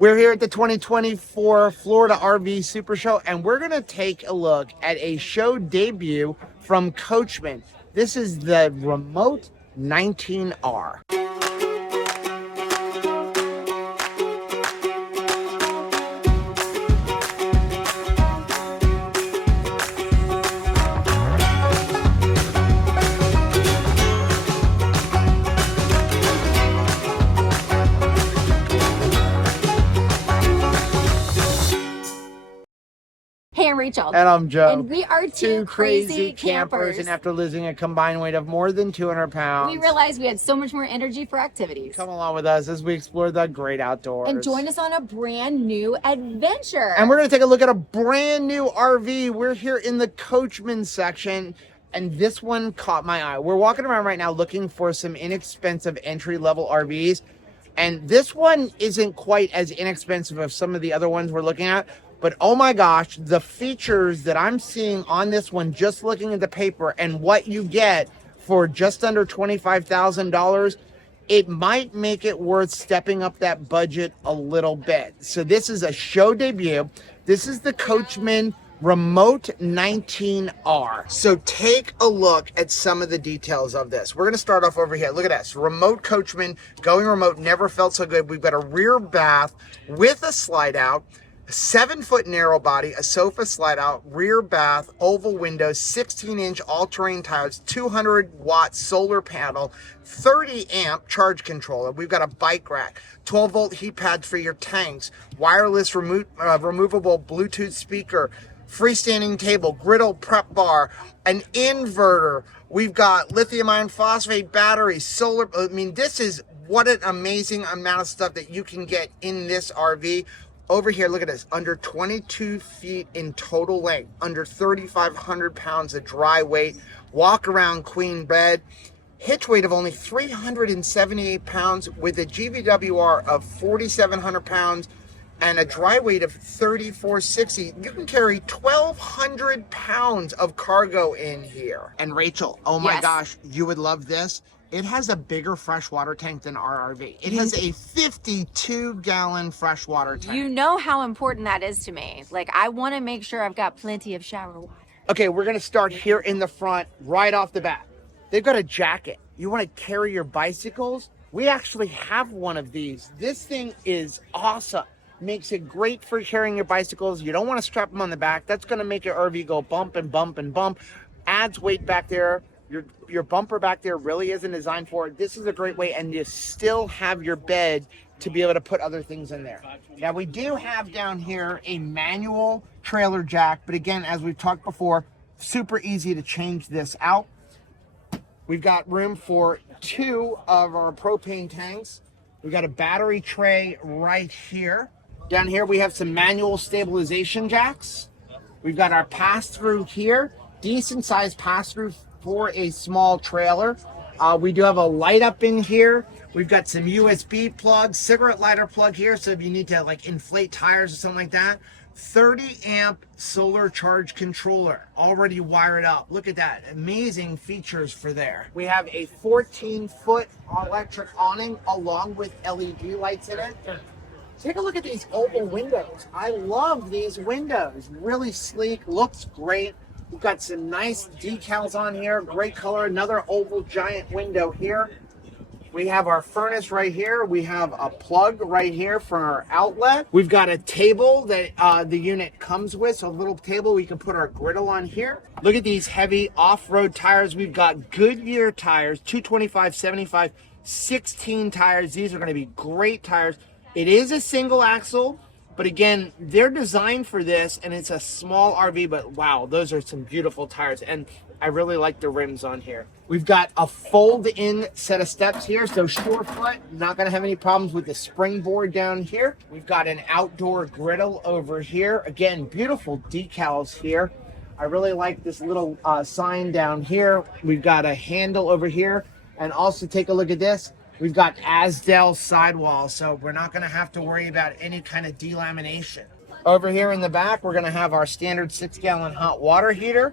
We're here at the 2024 Florida RV Super Show, and we're going to take a look at a show debut from Coachman. This is the Remote 19R. Hey, I'm Rachel. And I'm Joe. And we are two crazy campers. And after losing a combined weight of more than 200 pounds, we realized we had so much more energy for activities. Come along with us as we explore the great outdoors. And join us on a brand new adventure. And we're going to take a look at a brand new RV. We're here in the Coachman section, and this one caught my eye. We're walking around right now looking for some inexpensive entry-level RVs. And this one isn't quite as inexpensive as some of the other ones we're looking at. But oh my gosh, the features that I'm seeing on this one, just looking at the paper and what you get for just under $25,000, it might make it worth stepping up that budget a little bit. So this is a show debut. This is the Coachman Remote 19R. So take a look at some of the details of this. We're gonna start off over here. Look at this, Remote Coachman, going remote, never felt so good. We've got a rear bath with a slide out, 7-foot narrow body, a sofa slide out, rear bath, oval windows, 16-inch all-terrain tires, 200-watt solar panel, 30-amp charge controller. We've got a bike rack, 12-volt heat pads for your tanks, wireless removable Bluetooth speaker, freestanding table, griddle prep bar, an inverter. We've got lithium iron phosphate batteries, solar. I mean, this is what an amazing amount of stuff that you can get in this RV. Over here, look at this, under 22 feet in total length, under 3,500 pounds of dry weight, walk around queen bed, hitch weight of only 378 pounds with a GVWR of 4,700 pounds and a dry weight of 3,460. You can carry 1,200 pounds of cargo in here. And Rachel, oh my gosh, you would love this. It has a bigger freshwater tank than our RV. It has a 52-gallon freshwater tank. You know how important that is to me. Like, I want to make sure I've got plenty of shower water. Okay, we're gonna start here in the front right off the bat. They've got a jacket. You wanna carry your bicycles? We actually have one of these. This thing is awesome. Makes it great for carrying your bicycles. You don't wanna strap them on the back. That's gonna make your RV go bump and bump and bump. Adds weight back there. Your bumper back there really isn't designed for it. This is a great way, and you still have your bed to be able to put other things in there. Now, we do have down here a manual trailer jack, but again, as we've talked before, super easy to change this out. We've got room for 2 of our propane tanks. We've got a battery tray right here. Down here, we have some manual stabilization jacks. We've got our pass-through here, decent sized pass-through for a small trailer. We do have a light up in here. We've got some USB plugs, cigarette lighter plug here, so if you need to like inflate tires or something like that. 30-amp solar charge controller, already wired up. Look at that, amazing features for there. We have a 14-foot electric awning along with LED lights in it. Take a look at these oval windows. I love these windows, really sleek, looks great. We've got some nice decals on here, great color, another oval giant window here. We have our furnace right here. We have a plug right here for our outlet. We've got a table that the unit comes with, so a little table we can put our griddle on here. Look at these heavy off-road tires. We've got Goodyear tires, 225, 75, 16 tires. These are gonna be great tires. It is a single axle, but again, they're designed for this, and it's a small RV, but wow, those are some beautiful tires, and I really like the rims on here. We've got a fold-in set of steps here, so Surefoot, not gonna have any problems with the springboard down here. We've got an outdoor griddle over here. Again, beautiful decals here. I really like this little sign down here. We've got a handle over here, and also take a look at this. We've got Asdel sidewall, so we're not gonna have to worry about any kind of delamination. Over here in the back, we're gonna have our standard 6-gallon hot water heater.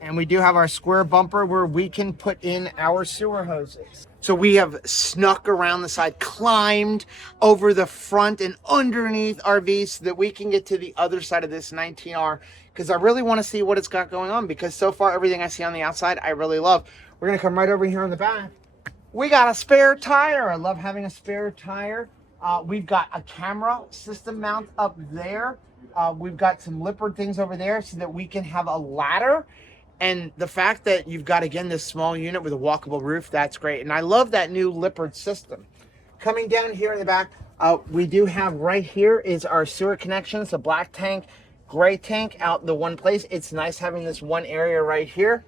And we do have our square bumper where we can put in our sewer hoses. So we have snuck around the side, climbed over the front and underneath RV so that we can get to the other side of this 19R, because I really want to see what it's got going on, because so far everything I see on the outside I really love. We're going to come right over here in the back. We got a spare tire. I love having a spare tire. We've got a camera system mount up there. We've got some lippard things over there so that we can have a ladder. And the fact that you've got, again, this small unit with a walkable roof, that's great. And I love that new lippard system. Coming down here in the back, we do have right here is our sewer connection. It's a black tank, gray tank out in the one place. It's nice having this one area right here.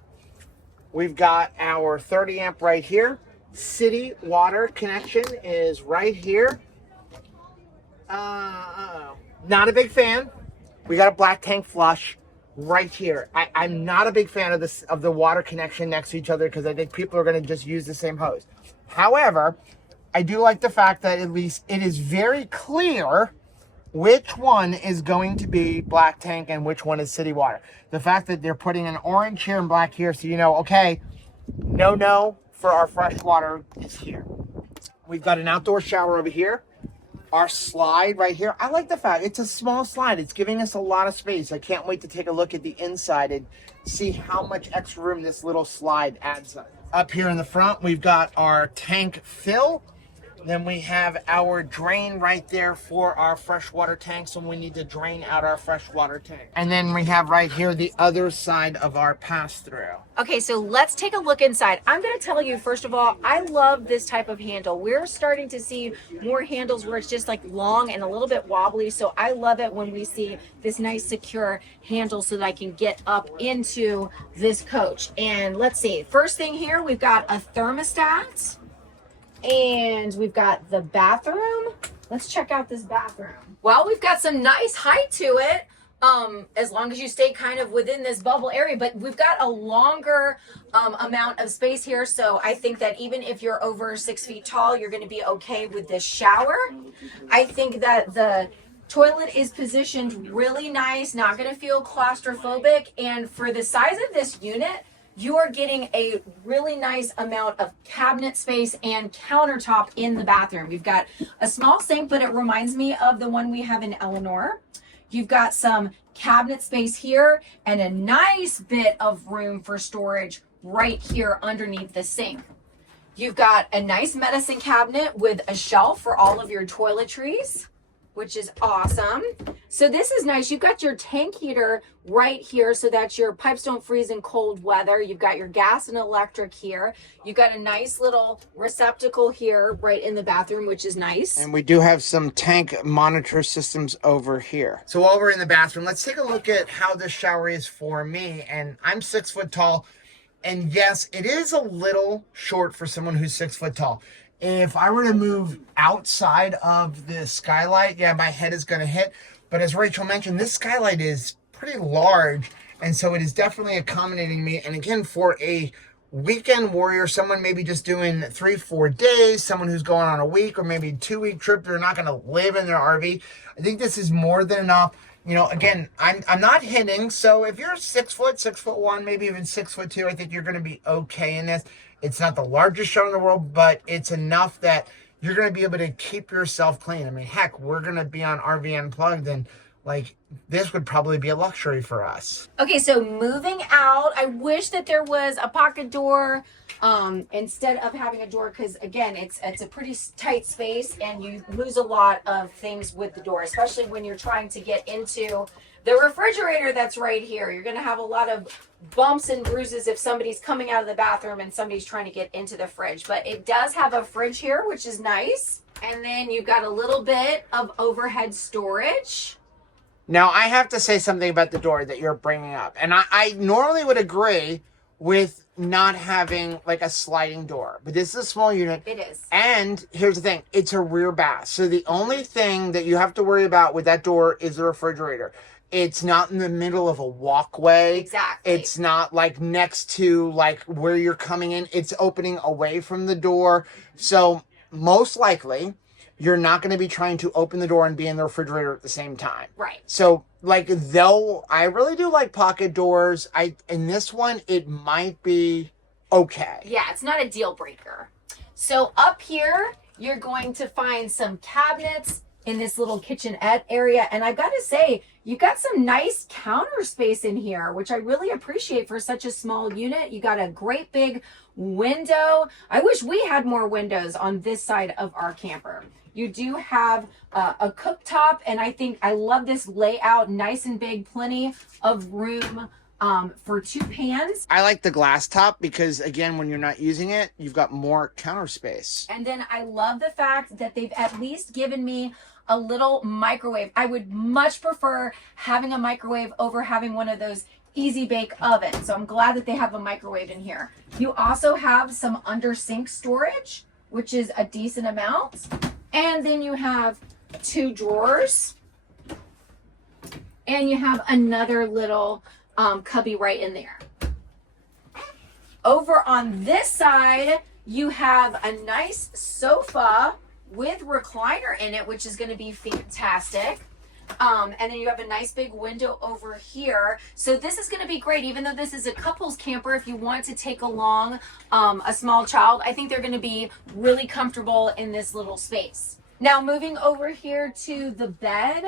We've got our 30 amp right here. City water connection is right here. Not a big fan. We got a black tank flush right here. I'm not a big fan of this, of the water connection next to each other, because I think people are going to just use the same hose. However, I do like the fact that at least it is very clear which one is going to be black tank and which one is city water. The fact that they're putting an orange here and black here, so you know, okay, no for our fresh water is here. We've got an outdoor shower over here. Our slide right here. I like the fact it's a small slide. It's giving us a lot of space. I can't wait to take a look at the inside and see how much extra room this little slide adds up. Up here in the front, we've got our tank fill. Then we have our drain right there for our freshwater tanks when we need to drain out our freshwater tank. And then we have right here the other side of our pass-through. Okay, so let's take a look inside. I'm going to tell you, first of all, I love this type of handle. We're starting to see more handles where it's just like long and a little bit wobbly. So I love it when we see this nice secure handle so that I can get up into this coach. And let's see, first thing here, we've got a thermostat. And we've got the bathroom. Let's check out this bathroom. Well, we've got some nice height to it, as long as you stay kind of within this bubble area, but we've got a longer amount of space here. So I think that even if you're over 6 feet tall, you're gonna be okay with this shower. I think that the toilet is positioned really nice, not gonna feel claustrophobic. And for the size of this unit, you are getting a really nice amount of cabinet space and countertop in the bathroom. You've got a small sink, but it reminds me of the one we have in Eleanor. You've got some cabinet space here and a nice bit of room for storage right here underneath the sink. You've got a nice medicine cabinet with a shelf for all of your toiletries, which is awesome. So this is nice. You've got your tank heater right here so that your pipes don't freeze in cold weather. You've got your gas and electric here. You've got a nice little receptacle here right in the bathroom, which is nice. And we do have some tank monitor systems over here. So while we're in the bathroom, let's take a look at how this shower is for me. And I'm 6 foot tall. And yes, it is a little short for someone who's 6 foot tall. If I were to move outside of the skylight, yeah, my head is going to hit. But as Rachel mentioned, this skylight is pretty large. And so it is definitely accommodating me. And again, for a weekend warrior, someone maybe just doing 3-4 days, someone who's going on a week or maybe 2-week trip, they're not going to live in their RV. I think this is more than enough. You know, again, I'm not hitting. So if you're 6 foot, 6'1", maybe even 6'2", I think you're going to be okay in this. It's not the largest show in the world, but it's enough that you're going to be able to keep yourself clean. I mean, heck, we're going to be on RV Unplugged, and like this would probably be a luxury for us. Okay, so moving out, I wish that there was a pocket door instead of having a door, because again, it's a pretty tight space and you lose a lot of things with the door, especially when you're trying to get into the refrigerator that's right here. You're going to have a lot of bumps and bruises if somebody's coming out of the bathroom and somebody's trying to get into the fridge. But it does have a fridge here, which is nice. And then you've got a little bit of overhead storage. Now, I have to say something about the door that you're bringing up. And I normally would agree with not having like a sliding door. But this is a small unit. It is. And here's the thing. It's a rear bath. So the only thing that you have to worry about with that door is the refrigerator. It's not in the middle of a walkway. Exactly. It's not like next to like where you're coming in. It's opening away from the door. So most likely you're not going to be trying to open the door and be in the refrigerator at the same time. Right. So like though I really do like pocket doors, in this one it might be okay. Yeah, it's not a deal breaker. So up here, you're going to find some cabinets in this little kitchenette area. And I've got to say, you got some nice counter space in here, which I really appreciate for such a small unit. You got a great big window. I wish we had more windows on this side of our camper. You do have a cooktop, and I love this layout, nice and big, plenty of room for 2 pans. I like the glass top because, again, when you're not using it, you've got more counter space. And then I love the fact that they've at least given me a little microwave. I would much prefer having a microwave over having one of those easy bake ovens. So I'm glad that they have a microwave in here. You also have some under sink storage, which is a decent amount. And then you have 2 drawers. And you have another little cubby right in there. Over on this side, you have a nice sofa with recliner in it, which is going to be fantastic. And then you have a nice big window over here. So this is going to be great, even though this is a couples camper. If you want to take along a small child, I think they're going to be really comfortable in this little space. Now moving over here to the bed,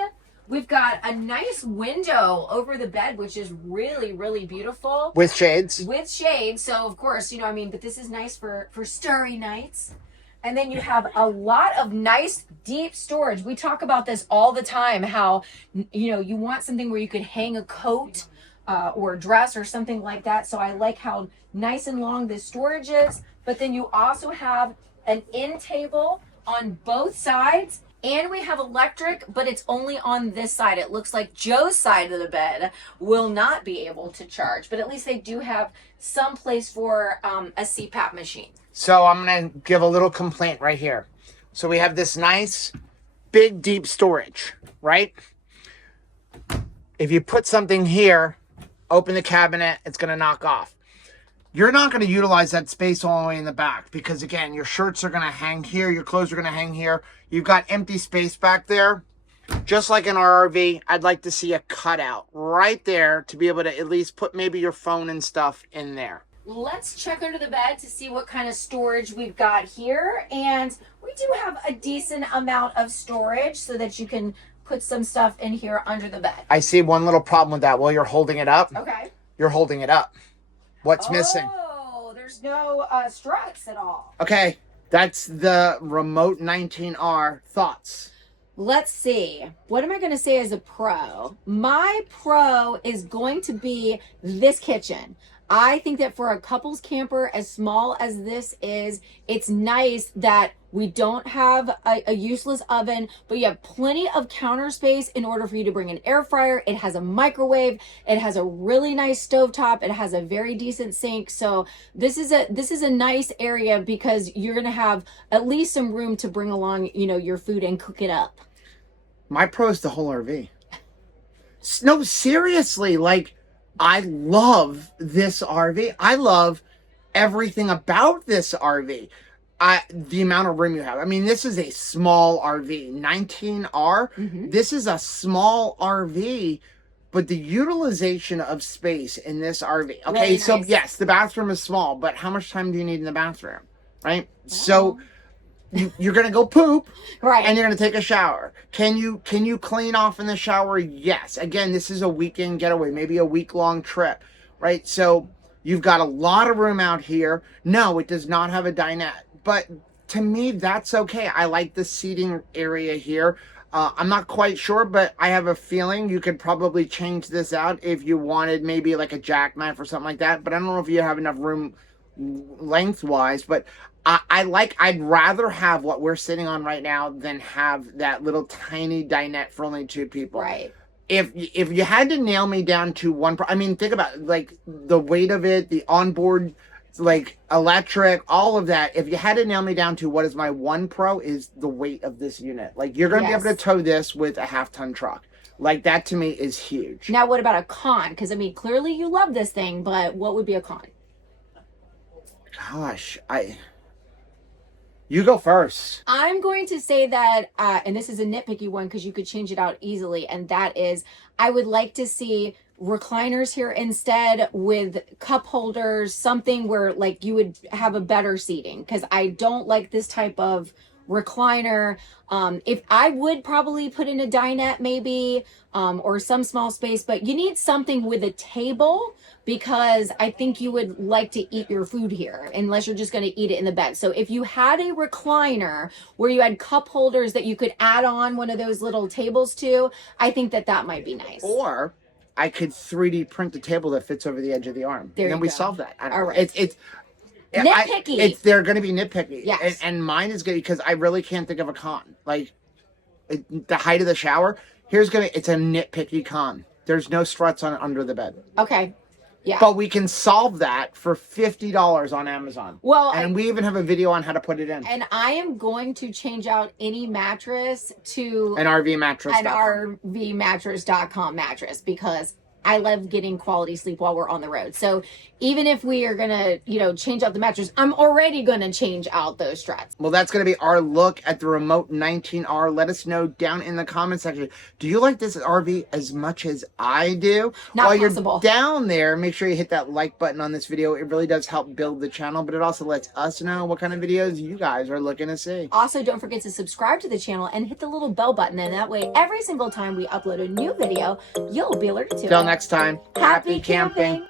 we've got a nice window over the bed, which is really, really beautiful. With shades. With shades. So of course, you know, I mean, but this is nice for starry nights. And then you have a lot of nice deep storage. We talk about this all the time, how, you know, you want something where you could hang a coat or a dress or something like that. So I like how nice and long this storage is. But then you also have an end table on both sides. And we have electric, but it's only on this side. It looks like Joe's side of the bed will not be able to charge, but at least they do have some place for a CPAP machine. So I'm going to give a little complaint right here. So we have this nice, big, deep storage, right? If you put something here, open the cabinet, it's going to knock off. You're not going to utilize that space all the way in the back because, again, your shirts are going to hang here. Your clothes are going to hang here. You've got empty space back there. Just like in our RV, I'd like to see a cutout right there to be able to at least put maybe your phone and stuff in there. Let's check under the bed to see what kind of storage we've got here. And we do have a decent amount of storage so that you can put some stuff in here under the bed. I see one little problem with that. While you're holding it up, okay. You're holding it up. What's missing? Oh, there's no struts at all. Okay, that's the Remote 19R. Thoughts? Let's see. What am I going to say as a pro? My pro is going to be this kitchen. I think that for a couples camper as small as this is, it's nice that we don't have a useless oven, but you have plenty of counter space in order for you to bring an air fryer. It has a microwave. It has a really nice stovetop. It has a very decent sink. So this is a nice area because you're going to have at least some room to bring along, you know, your food and cook it up. My pro is the whole RV. No, seriously, like, I love this RV. I love everything about this RV. The amount of room you have. I mean, this is a small RV. 19R. Mm-hmm. This is a small RV, but the utilization of space in this RV. Okay, really nice. So yes, the bathroom is small, but how much time do you need in the bathroom? Right? Wow. So you're going to go poop, right? And you're going to take a shower. Can you clean off in the shower? Yes. Again, this is a weekend getaway, maybe a week-long trip, right? So you've got a lot of room out here. No, it does not have a dinette, but to me, that's okay. I like the seating area here. I'm not quite sure, but I have a feeling you could probably change this out if you wanted maybe like a jackknife or something like that. But I don't know if you have enough room lengthwise, but I'd rather have what we're sitting on right now than have that little tiny dinette for only 2 people. Right. If you had to nail me down to one, I mean, think about it, like the weight of it, the onboard, like electric, all of that. If you had to nail me down to what is my one pro is the weight of this unit. Like you're going to be able to tow this with a 1/2-ton truck. Like that to me is huge. Now, what about a con? Because I mean, clearly you love this thing, but what would be a con? Gosh, You go first. I'm going to say that, and this is a nitpicky one because you could change it out easily, and that is I would like to see recliners here instead with cup holders, something where like you would have a better seating, because I don't like this type of recliner. If I would probably put in a dinette maybe, or some small space, but you need something with a table, because I think you would like to eat your food here unless you're just going to eat it in the bed. So if you had a recliner where you had cup holders that you could add on one of those little tables to, I think that that might be nice. Or I could 3D print the table that fits over the edge of the arm. There and then you we go. solve that. All right. It's nitpicky. they're going to be nitpicky. Yes. And mine is good because I really can't think of a con. Like the height of the shower. It's a nitpicky con. There's no struts on under the bed. Okay. Yeah. But we can solve that for $50 on Amazon. Well, and we even have a video on how to put it in. And I am going to change out any mattress to an RVmattress.com. An RVmattress.com mattress, because I love getting quality sleep while we're on the road. So even if we are gonna, change out the mattress, I'm already gonna change out those struts. Well, that's gonna be our look at the Remote 19R. Let us know down in the comment section. Do you like this RV as much as I do? Not While possible. You're down there, make sure you hit that like button on this video. It really does help build the channel, but it also lets us know what kind of videos you guys are looking to see. Also, don't forget to subscribe to the channel and hit the little bell button, and that way every single time we upload a new video, you'll be alerted to it. Till next time, Happy camping.